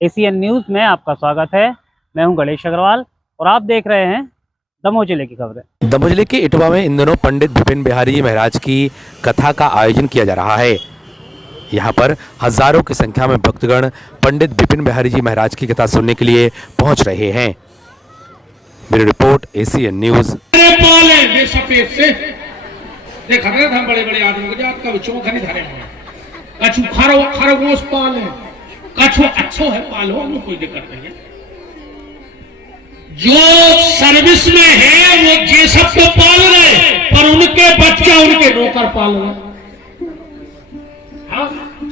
ACN news में आपका स्वागत है। मैं हूं गणेश अग्रवाल और आप देख रहे हैं दमोह जिले की खबरें। दमोह जिले के इटवा में इन दिनों पंडित विपिन बिहारी जी महाराज की कथा का आयोजन किया जा रहा है। यहाँ पर हजारों की संख्या में भक्तगण पंडित विपिन बिहारी जी महाराज की कथा सुनने के लिए पहुँच रहे हैं। Bureau report ACN news. देखा था बड़े बड़े आदमी को जात का बच्चों खरी धरे हैं कछु खरगोश पाले कछु अच्छो है पालो में कोई दिक्कत नहीं है। जो सर्विस में है वो ये सब तो पाल रहे पर उनके बच्चे उनके नौकर पाल रहे। हाँ?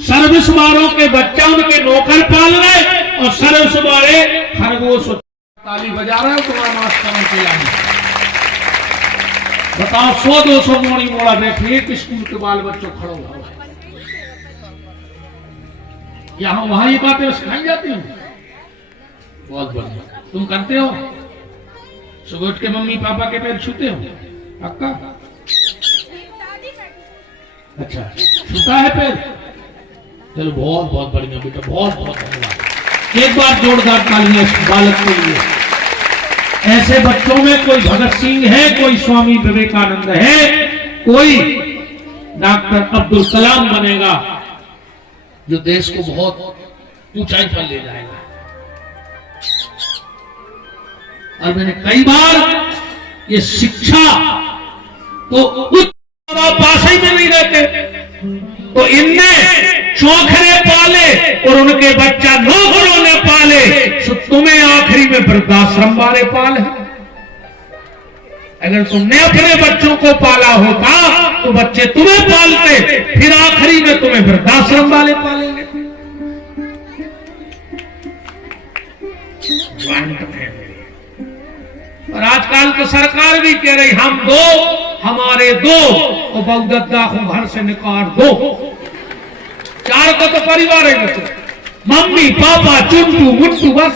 सर्विस वालों के बच्चे उनके नौकर पाल रहे और सर्विस वाले खरगोश ताली बजा रहे हैं तुम्हारा मास्टरों के लिए। बताओ 100-200 मोड़ी मोड़ा बैठिए कि स्कूल के बाल बच्चों खड़ो हुआ है। यहाँ वहां ये बातें सिखाई जाती हैं। बहुत बढ़िया तुम करते हो। सुबह उठ के मम्मी पापा के पैर छूते हो? पक्का? अच्छा छूता है पैर? चलो बहुत बहुत बढ़िया बेटा, बहुत बहुत धन्यवाद। एक बार जोरदार तालियां बालक के लिए। ऐसे बच्चों में कोई भगत सिंह है, कोई स्वामी विवेकानंद है, कोई डॉक्टर अब्दुल कलाम बनेगा जो देश को बहुत ऊंचाई पर ले जाएगा। और मैंने कई बार ये शिक्षा तो उच्च पास ही में नहीं रहते तो इनने चौखरे पाले और उनके बच्चा नौकरों ने पाले, तो तुम्हें आखिरी में वृद्धाश्रम वाले पाले। अगर तुमने अपने बच्चों को पाला होता तो बच्चे तुम्हें पालते, फिर आखिरी में तुम्हें वृद्धाश्रम वाले पालेंगे। और आजकल तो सरकार भी कह रही हम दो हमारे दो और बहुदत्ता को घर से निकाल दो। चार का तो परिवार है, मम्मी पापा चुन्टू मुट्टू बस।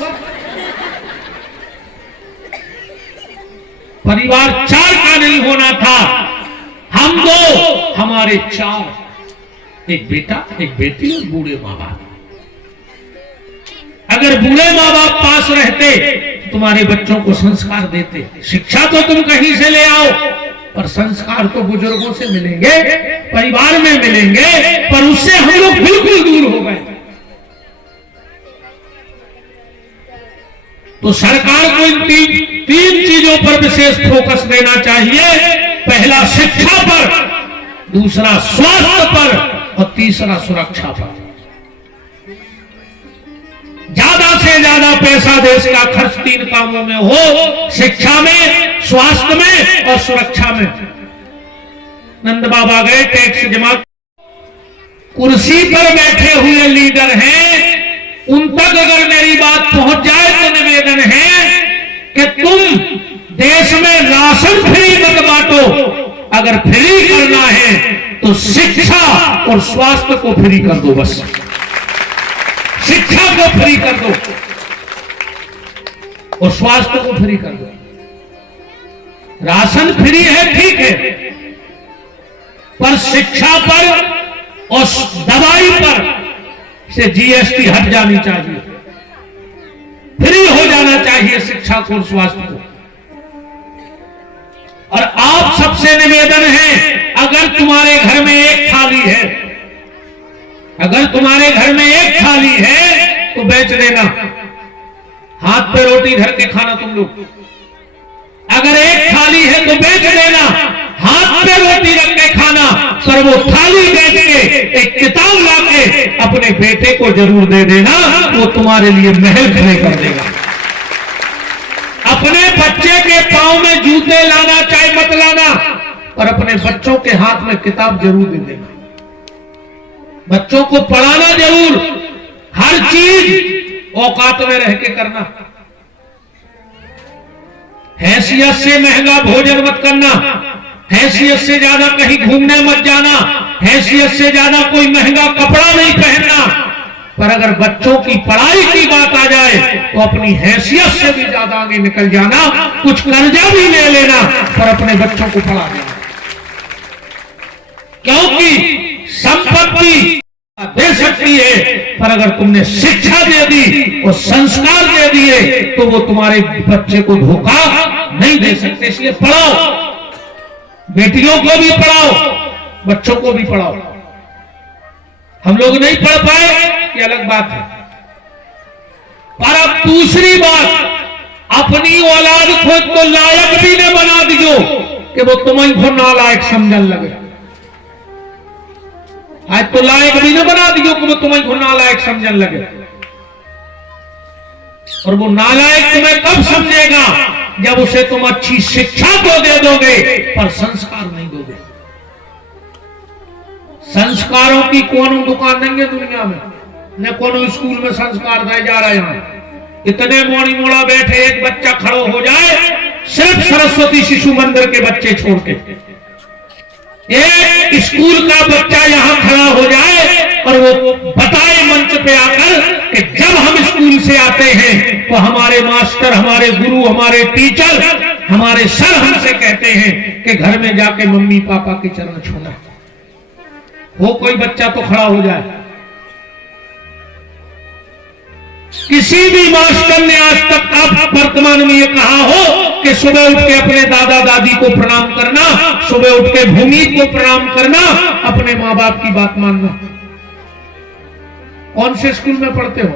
परिवार चार का नहीं होना था, हम दो हमारे चार, एक बेटा एक बेटी और बूढ़े माँ बाप। अगर बूढ़े माँ बाप पास रहते तो तुम्हारे बच्चों को संस्कार देते। शिक्षा तो तुम कहीं से ले आओ पर संस्कार तो बुजुर्गों से मिलेंगे, परिवार में मिलेंगे, पर उससे हम लोग बिल्कुल दूर हो गए। तो सरकार को इन तीन चीजों पर विशेष फोकस देना चाहिए। पहला शिक्षा पर, दूसरा स्वास्थ्य पर और तीसरा सुरक्षा पर। ज्यादा से ज्यादा पैसा देश का खर्च तीन कामों में हो, शिक्षा में, स्वास्थ्य में और सुरक्षा में। नंद बाबा गए टैक्स जमा, कुर्सी पर बैठे हुए लीडर हैं, उन तक अगर मेरी बात पहुंच जाए तो निवेदन है कि तुम देश में राशन फ्री मत बांटो। अगर फ्री करना है तो शिक्षा और स्वास्थ्य को फ्री कर दो। बस शिक्षा को फ्री कर दो और स्वास्थ्य को फ्री कर दो। राशन फ्री है ठीक है, पर शिक्षा पर और दवाई पर से जीएसटी हट जानी चाहिए। फ्री हो जाना चाहिए शिक्षा को और स्वास्थ्य को। और आप सबसे निवेदन है, अगर तुम्हारे घर में एक थाली है, अगर तुम्हारे घर में एक थाली है तो बेच देना। हाथ पे रोटी धर के खाना तुम लोग। अगर एक थाली है तो बेच देना, हाथ पे रोटी रख के खाना, पर वो थाली बेच के एक किताब लाके अपने बेटे को जरूर दे देना, वो तुम्हारे लिए महल खड़े कर देगा। अपने बच्चे के पांव में जूते लाना चाहे मत लाना, पर अपने बच्चों के हाथ में किताब जरूर दे देना। बच्चों को पढ़ाना जरूर, हर चीज औकात में रह के करना। हैसियत से महंगा भोजन मत करना, हैसियत से ज्यादा कहीं घूमने मत जाना, हैसियत से ज्यादा कोई महंगा कपड़ा नहीं पहनना। पर अगर बच्चों की पढ़ाई की बात आ जाए तो अपनी हैसियत से भी ज्यादा आगे निकल जाना, कुछ कर्जा भी ले लेना, पर अपने बच्चों को पढ़ा देना। क्योंकि संपत्ति दे सकती है पर अगर अगर तुमने शिक्षा दे दी और संस्कार दे दिए तो वो तुम्हारे बच्चे को धोखा नहीं दे सकते। इसलिए पढ़ाओ, बेटियों को भी पढ़ाओ, बच्चों को भी पढ़ाओ। हम लोग नहीं पढ़ पाए ये अलग बात है, पर अब दूसरी बात, अपनी औलाद को तो लायक भी न बना दियो कि वो तुम्हें को नालायक समझन लगे। आज तो लायक भी न बना दियो कि वो तुम्हें को नालायक समझन लगे। और वो नालायक तुम्हें कब समझेगा? जब उसे तुम अच्छी शिक्षा तो दे दोगे पर संस्कार नहीं दोगे। संस्कारों की कौन दुकान नहीं है दुनिया में, न कौन स्कूल में संस्कार दिए जा रहे हैं। इतने मोड़ी मोड़ा बैठे, एक बच्चा खड़ो हो जाए, सिर्फ सरस्वती शिशु मंदिर के बच्चे छोड़ के एक स्कूल का बच्चा यहां खड़ा हो जाए और वो बताए मंच पे आकर कि जब हम स्कूल से आते हैं तो हमारे मास्टर, हमारे गुरु, हमारे टीचर, हमारे सर हमसे कहते हैं कि घर में जाके मम्मी पापा के चरण छूना। वो कोई बच्चा तो खड़ा हो जाए। किसी भी मास्टर ने आज तक आप वर्तमान में ये कहा हो कि सुबह उठ के अपने दादा दादी को प्रणाम करना, सुबह उठ के भूमि को प्रणाम करना, अपने माँ बाप की बात मानना? कौन से स्कूल में पढ़ते हो?